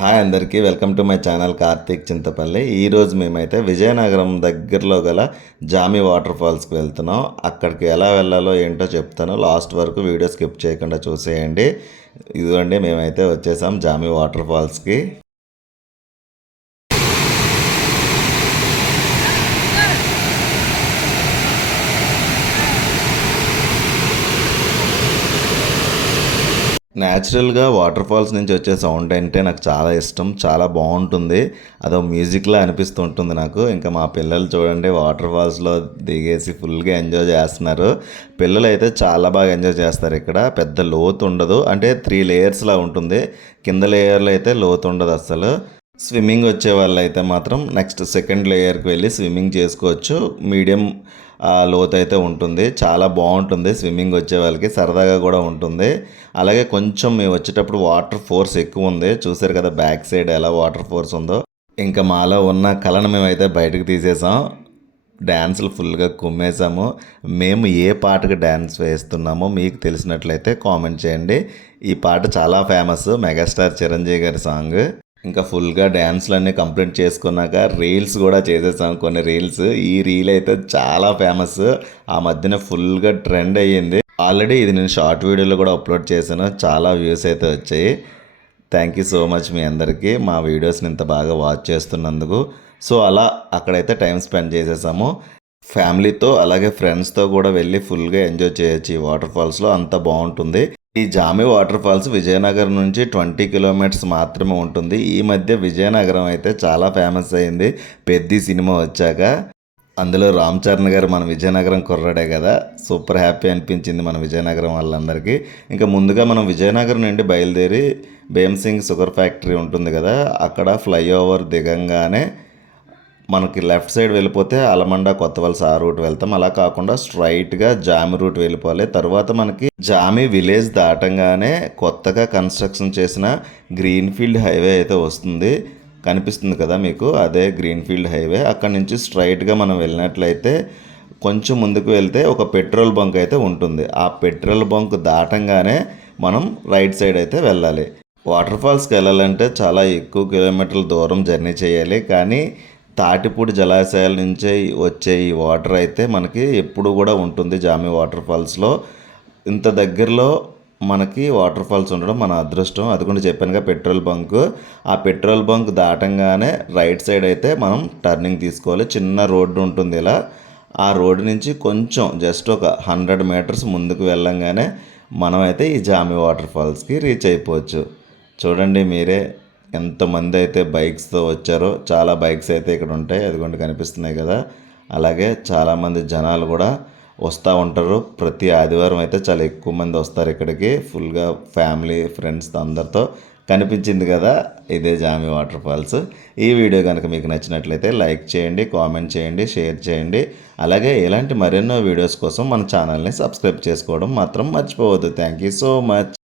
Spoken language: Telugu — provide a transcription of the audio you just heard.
హాయ్ అందరికీ welcome to my channel Karthik Chintapalli. ఈరోజు మేమైతే విజయనగరం దగ్గరలో గల జామి వాటర్ ఫాల్స్కి వెళ్తున్నాం. అక్కడికి ఎలా వెళ్ళాలో ఏంటో చెప్తాను. లాస్ట్ వరకు వీడియో స్కిప్ చేయకుండా చూసేయండి. ఇదిగోండి మేమైతే వచ్చేసాం జామి వాటర్ ఫాల్స్కి. న్యాచురల్గా వాటర్ ఫాల్స్ నుంచి వచ్చే సౌండ్ అంటే నాకు చాలా ఇష్టం, చాలా బాగుంటుంది. అదో మ్యూజిక్లా అనిపిస్తూ ఉంటుంది నాకు. ఇంకా మా పిల్లలు చూడండి వాటర్ ఫాల్స్లో దిగేసి ఫుల్గా ఎంజాయ్ చేస్తున్నారు. పిల్లలు అయితే చాలా బాగా ఎంజాయ్ చేస్తారు. ఇక్కడ పెద్ద లోతు ఉండదు, అంటే 3 లేయర్స్లా ఉంటుంది. కింద లేయర్లో అయితే లోతు ఉండదు అస్సలు. స్విమ్మింగ్ వచ్చే వాళ్ళు అయితే మాత్రం నెక్స్ట్ సెకండ్ లేయర్కి వెళ్ళి స్విమ్మింగ్ చేసుకోవచ్చు. మీడియం లోతు అయితే ఉంటుంది. చాలా బాగుంటుంది స్విమ్మింగ్ వచ్చే వాళ్ళకి, సరదాగా కూడా ఉంటుంది. అలాగే కొంచెం మేము వచ్చేటప్పుడు వాటర్ ఫోర్స్ ఎక్కువ ఉంది. చూసారు కదా బ్యాక్ సైడ్ ఎలా వాటర్ ఫోర్స్ ఉందో. ఇంకా మాలో ఉన్న కళను మేమైతే బయటకు తీసేసాం. డ్యాన్సులు ఫుల్గా కుమ్మేసాము. మేము ఏ పాటకు డ్యాన్స్ వేస్తున్నామో మీకు తెలిసినట్లయితే కామెంట్ చేయండి. ఈ పాట చాలా ఫేమస్, మెగాస్టార్ చిరంజీవి గారి సాంగ్. ఇంకా ఫుల్గా డ్యాన్స్లన్నీ కంప్లీట్ చేసుకున్నాక రీల్స్ కూడా చేసేసాం కొన్ని రీల్స్. ఈ రీల్ అయితే చాలా ఫేమస్, ఆ మధ్యన ఫుల్గా ట్రెండ్ అయ్యింది. ఆల్రెడీ ఇది నేను షార్ట్ వీడియోలో కూడా అప్లోడ్ చేశాను, చాలా వ్యూస్ అయితే వచ్చాయి. థ్యాంక్ యూ సో మచ్ మీ అందరికీ మా వీడియోస్ని ఇంత బాగా వాచ్ చేస్తున్నందుకు. సో అలా అక్కడైతే టైం స్పెండ్ చేసేసాము. ఫ్యామిలీతో అలాగే ఫ్రెండ్స్తో కూడా వెళ్ళి ఫుల్గా ఎంజాయ్ చేయొచ్చు. ఈ వాటర్ ఫాల్స్లో అంత బాగుంటుంది. ఈ జామి వాటర్ ఫాల్స్ విజయనగరం నుంచి 20 కిలోమీటర్స్ మాత్రమే ఉంటుంది. ఈ మధ్య విజయనగరం అయితే చాలా ఫేమస్ అయింది పెద్ది సినిమా వచ్చాక. అందులో రామ్ చరణ్ గారు మన విజయనగరం కుర్రాడే కదా, సూపర్ హ్యాపీ అనిపించింది మన విజయనగరం వాళ్ళందరికీ. ఇంకా ముందుగా మనం విజయనగరం నుండి బయలుదేరి భీమ్సింగ్ షుగర్ ఫ్యాక్టరీ ఉంటుంది కదా, అక్కడ ఫ్లైఓవర్ దిగంగానే మనకి లెఫ్ట్ సైడ్ వెళ్ళిపోతే అలమండ కొత్తవలస ఆ రూట్ వెళ్తాం. అలా కాకుండా స్ట్రైట్గా జామి రూట్ వెళ్ళిపోవాలి. తర్వాత మనకి జామి విలేజ్ దాటంగానే కొత్తగా కన్స్ట్రక్షన్ చేసిన గ్రీన్ఫీల్డ్ హైవే అయితే వస్తుంది. కనిపిస్తుంది కదా మీకు, అదే గ్రీన్ఫీల్డ్ హైవే. అక్కడ నుంచి స్ట్రైట్గా మనం వెళ్ళినట్లయితే కొంచెం ముందుకు వెళ్తే ఒక పెట్రోల్ బంక్ అయితే ఉంటుంది. ఆ పెట్రోల్ బంక్ దాటంగానే మనం రైట్ సైడ్ అయితే వెళ్ళాలి. వాటర్ ఫాల్స్కి వెళ్ళాలంటే చాలా ఎక్కువ కిలోమీటర్ల దూరం జర్నీ చేయాలి. కానీ తాటిపూడి జలాశయాల నుంచే వచ్చే ఈ వాటర్ అయితే మనకి ఎప్పుడు కూడా ఉంటుంది జామి వాటర్ ఫాల్స్లో. ఇంత దగ్గరలో మనకి వాటర్ ఫాల్స్ ఉండడం మన అదృష్టం. అదికుండా చెప్పానుగా పెట్రోల్ బంక్, ఆ పెట్రోల్ బంక్ దాటంగానే రైట్ సైడ్ అయితే మనం టర్నింగ్ తీసుకోవాలి. చిన్న రోడ్డు ఉంటుంది ఇలా. ఆ రోడ్డు నుంచి కొంచెం జస్ట్ ఒక 100 మీటర్స్ ముందుకు వెళ్ళంగానే మనమైతే ఈ జామి వాటర్ ఫాల్స్కి రీచ్ అయిపోవచ్చు. చూడండి మీరే ఎంతమంది అయితే బైక్స్తో వచ్చారో. చాలా బైక్స్ అయితే ఇక్కడ ఉంటాయి, అదిగోండి కనిపిస్తున్నాయి కదా. అలాగే చాలామంది జనాలు కూడా వస్తూ ఉంటారు. ప్రతి ఆదివారం అయితే చాలా ఎక్కువ మంది వస్తారు ఇక్కడికి, ఫుల్గా ఫ్యామిలీ ఫ్రెండ్స్ అందరితో. కనిపించింది కదా, ఇదే జామి వాటర్ ఫాల్స్. ఈ వీడియో కనుక మీకు నచ్చినట్లయితే లైక్ చేయండి, కామెంట్ చేయండి, షేర్ చేయండి. అలాగే ఇలాంటి మరెన్నో వీడియోస్ కోసం మన ఛానల్ని సబ్స్క్రైబ్ చేసుకోవడం మాత్రం మర్చిపోవద్దు. Thank you so much.